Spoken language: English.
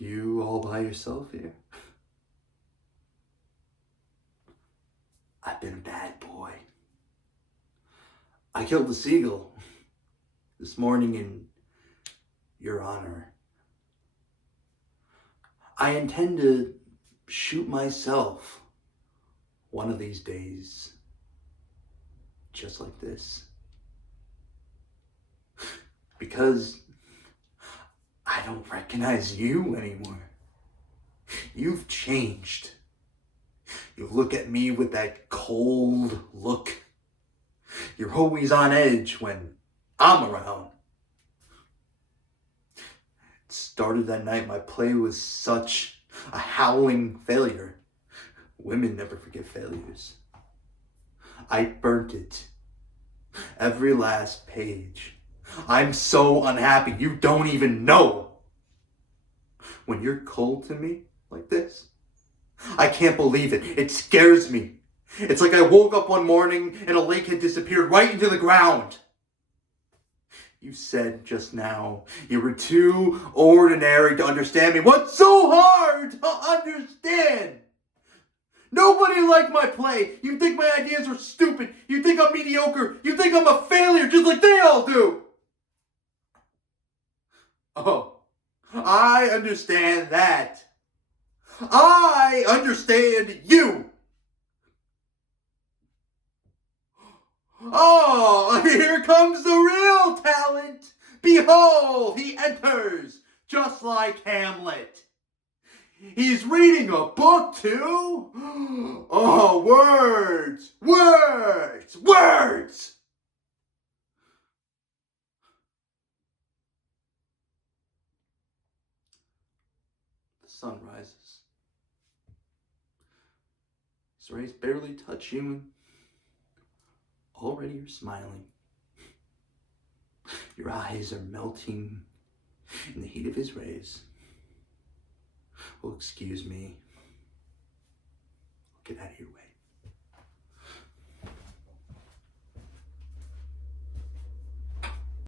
You all by yourself here? I've been a bad boy. I killed the Seagull this morning in your honor. I intend to shoot myself one of these days, just like this. Because I don't recognize you anymore. You've changed. You look at me with that cold look. You're always on edge when I'm around. It started that night my play was such a howling failure. Women never forget failures. I burnt it. Every last page. I'm so unhappy you don't even know. When you're cold to me like this, I can't believe it. It scares me. It's like I woke up one morning and a lake had disappeared right into the ground. You said just now you were too ordinary to understand me. What's so hard to understand? Nobody liked my play. You think my ideas are stupid. You think I'm mediocre. You think I'm a failure just like they all do. Oh, I understand that. I understand you. Oh, here comes the real talent. Behold, he enters, just like Hamlet. He's reading a book, too. Oh, words, words, words. The sun rises. His rays barely touch you, and already you're smiling. Your eyes are melting in the heat of his rays. Well, excuse me. Get out of your way.